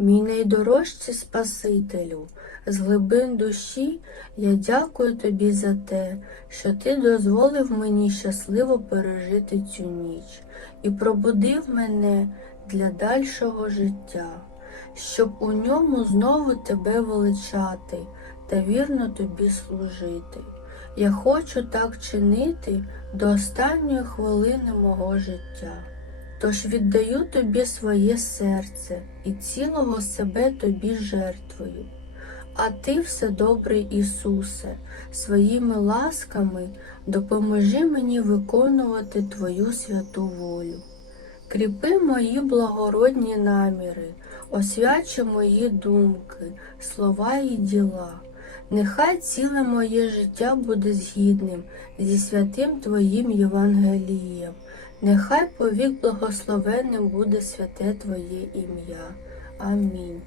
Мій найдорожчий Спасителю, з глибин душі я дякую тобі за те, що ти дозволив мені щасливо пережити цю ніч і пробудив мене для дальшого життя, щоб у ньому знову тебе величати та вірно тобі служити. Я хочу так чинити до останньої хвилини мого життя. Тож віддаю тобі своє серце і цілого себе тобі жертвою. А ти, Вседобрий Ісусе, своїми ласками допоможи мені виконувати Твою святу волю. Кріпи мої благородні наміри, освячи мої думки, слова і діла. Нехай ціле моє життя буде згідним зі святим Твоїм Євангелієм. Нехай повік благословенним буде святе Твоє ім'я. Амінь.